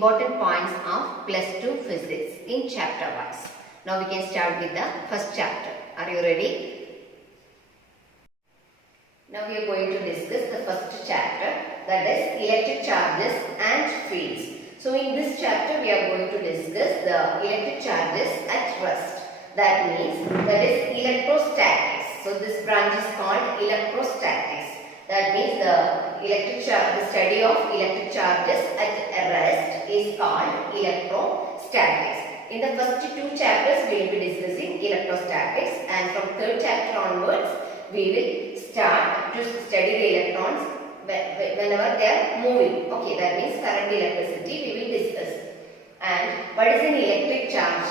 important points of plus 2 physics in chapter wise. Now we can start with the first chapter. Are you ready? Now we are going to discuss the first chapter, that is electric charges and fields. So in this chapter we are going to discuss the electric charges at rest. That means that is electrostatics. So this branch is called electrostatics. That means the study of electric charges at rest is called electrostatics. In the first two chapters we will be discussing electrostatics, and from third chapter onwards we will start to study the electrons whenever they are moving. Okay, that means current electricity we will discuss. And what is an electric charge?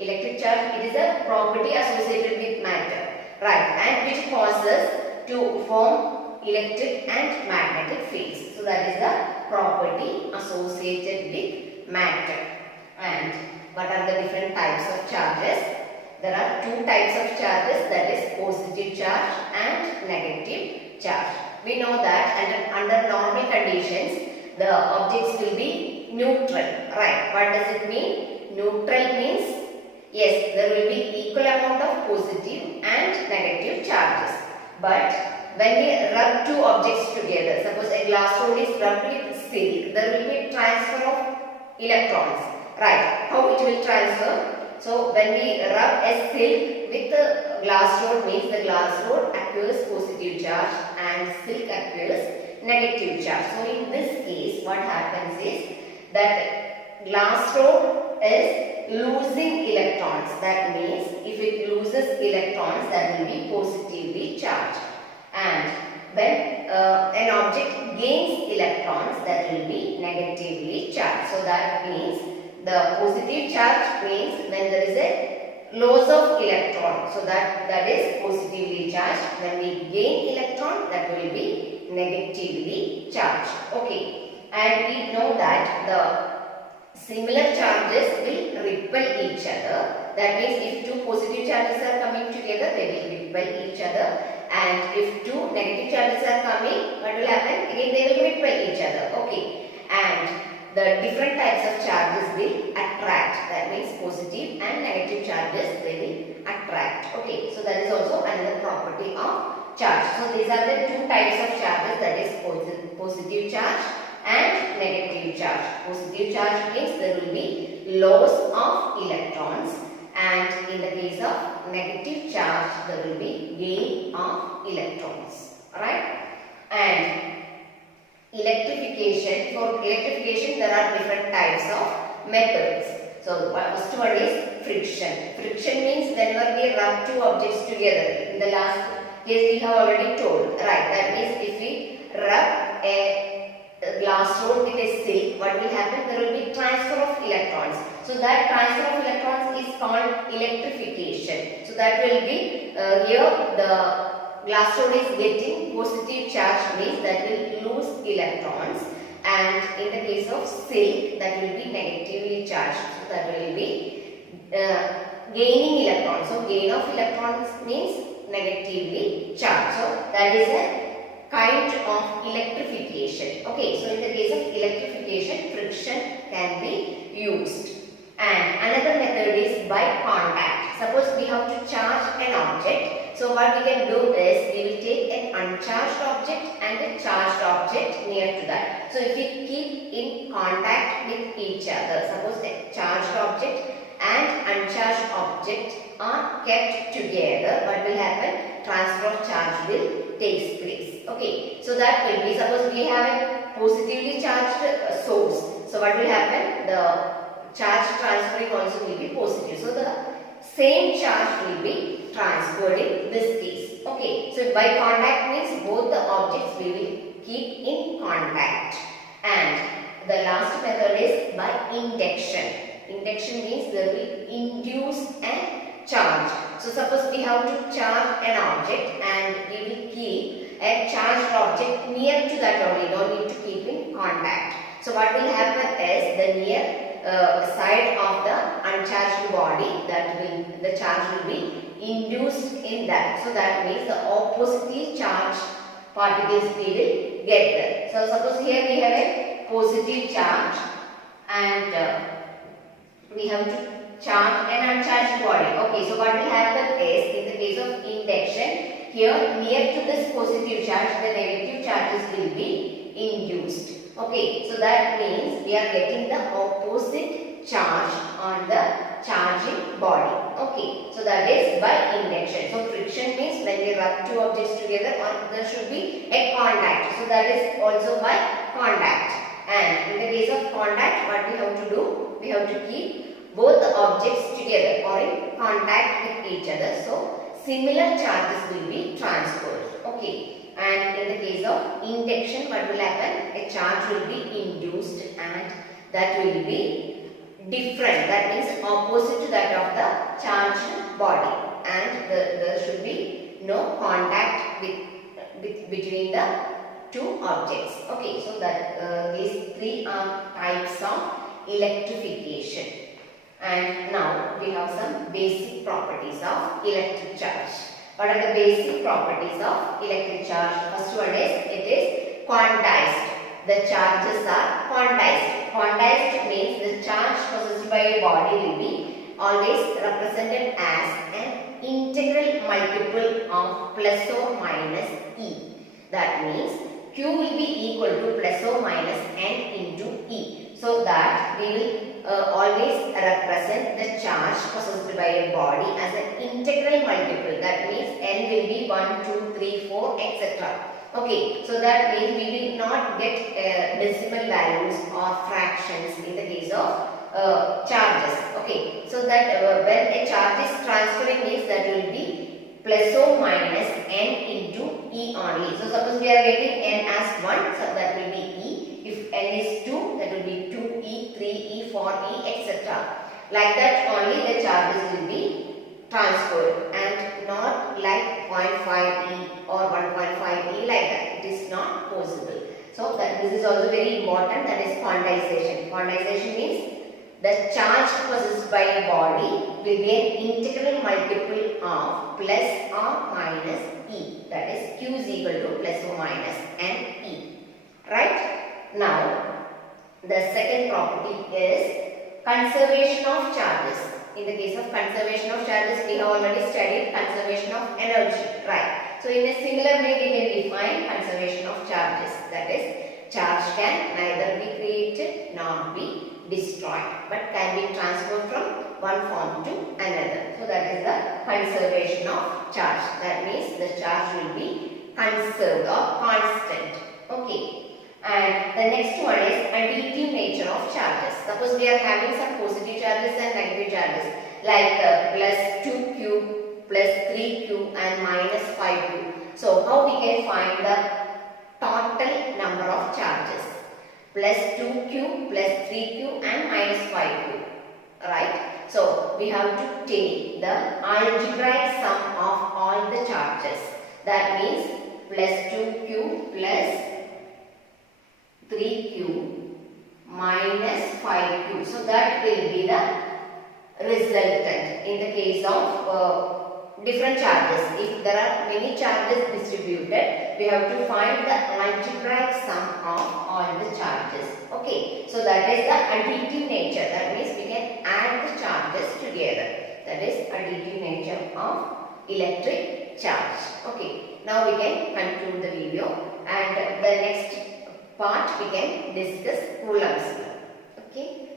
Electric charge, it is a property associated with matter, right, and which causes to form electric and magnetic fields. So that is the property associated with matter. And what are the different types of charges? There are two types of charges, that is positive charge and negative charge. We know that under normal conditions the objects will be neutral, right? What does it mean? Neutral means, yes, there will be equal amount of positive and negative charges. But when we rub two objects together, suppose a glass rod is rubbed with silk, there will be transfer of electrons, right? How it will transfer? So when we rub a silk with a glass rod, means the glass rod acquires positive charge and silk acquires negative charge. So in this case what happens is that glass rod is losing electrons. That means if it loses electrons, that will be positively charged. And when an object gains electrons, that will be negatively charged. So that means the positive charge means when there is a loss of electron. So that is positively charged. When we gain electron, that will be negatively charged. Okay. And we know that the similar charges will repel each other. That means if two positive charges are coming together, they will repel each other. And if two negative charges are coming, what will happen? Again they will repel each other. Okay. And the different types of charges will attract. That means positive and negative charges, they will attract. Okay. So that is also another property of charge. So these are the two types of charges, that is positive charge and negative charge. Positive charge means there will be loss of electrons, and in the case of negative charge there will be gain of electrons, right? And electrification, for electrification there are different types of methods. So first one is friction. Friction means whenever we rub two objects together. In the last case we have already told, right? That means if we rub a glass rod with a silk, what will happen? There will be transfer of electrons. So that transfer of electrons is called electrification. So that will be here the glass rod is getting positive charge, means that will lose electrons, and in the case of silk that will be negatively charged. So that will be gaining electrons. So gain of electrons means negatively charged. So that is a kind of electrification. Okay, so in the case of electrification, friction can be used. And another method is by contact. Suppose we have to charge an object. So what we can do is we will take an uncharged object and a charged object near to that. So if we keep in contact with each other, suppose a charged object and uncharged object are kept together, what will happen? Transfer of charge will take place. Okay, so that will be, suppose we have a positively charged source. So what will happen? The charge transferring also will be positive. So the same charge will be transferred in this case. Okay, so by contact means both the objects we will keep in contact. And the last method is by induction. Induction means there will induce a charge. So suppose we have to charge an object and we will keep a charged object near to that only, don't need to keep in contact. So what will happen is the near side of the uncharged body, the charge will be induced in that. So that means the oppositely charged particles we will get there. So suppose here we have a positive charge and we have to charge an uncharged body. Okay, so what will happen is, in the case of induction, here near to this positive charge, the negative charges will be induced. Okay, so that means we are getting the opposite charge on the charging body. Okay, so that is by induction. So friction means when we rub two objects together, there should be a contact. So that is also by contact. And in the case of contact, what we have to do? We have to keep both the objects together or in contact with each other. So similar charges will be transferred. Okay. And in the case of induction, what will happen? A charge will be induced and that will be different. That means opposite to that of the charged body. And there should be no contact between the two objects. Okay, so that these three are types of electrification. And now we have some basic properties of electric charge. What are the basic properties of electric charge? First one is, it is quantized. The charges are quantized. Quantized means the charge possessed by a body will be always represented as an integral multiple of plus or minus E. That means Q will be equal to plus or minus N into E. So that we will always represent the charge possessed by a body as an integral multiple. That means N will be 1, 2, 3, 4, etc. Okay, so that means we will not get decimal values or fractions in the case of charges. Okay, so that when a charge is transferring means that will be plus or minus N into E only. So suppose we are getting N as 1, so that will be E. If N is 2, that will be 2E, 3E, 4E, etc. Like that only the charges will be transferred and not like 0.5E or 1.5E like that. It is not possible. So that this is also very important, that is quantization. Quantization means the charge possessed by a body will be an integral multiple of plus or minus E. That is Q is equal to plus or minus NE. Right? Now, the second property is conservation of charges. In the case of conservation of charges, we have already studied conservation of energy. Right? So, in a similar way, we can define conservation of charges. That is, charge can neither be created nor be destroyed, but can be transferred from one form to another. So that is the conservation of charge. That means the charge will be conserved or constant. Okay. And the next one is additive nature of charges. Suppose we are having some positive charges and negative charges like plus 2Q, plus 3Q and minus 5Q. So how we can find the total number of charges? Plus 2Q, plus 3Q and minus 5Q. Right? So we have to take the algebraic sum of all the charges. That means plus 2Q plus 3Q minus 5Q. So that will be the resultant in the case of different charges. If there are many charges distributed, we have to find the algebraic sum of all the charges. Okay, so that is the additive nature. That means we can add the charges together. That is additive nature of electric charge. Okay, now we can conclude the video and the next part we can discuss Coulomb's law. Okay.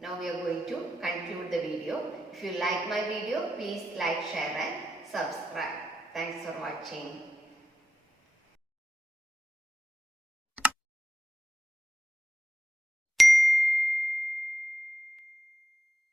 Now we are going to conclude the video. If you like my video, please like, share and subscribe. Thanks for watching.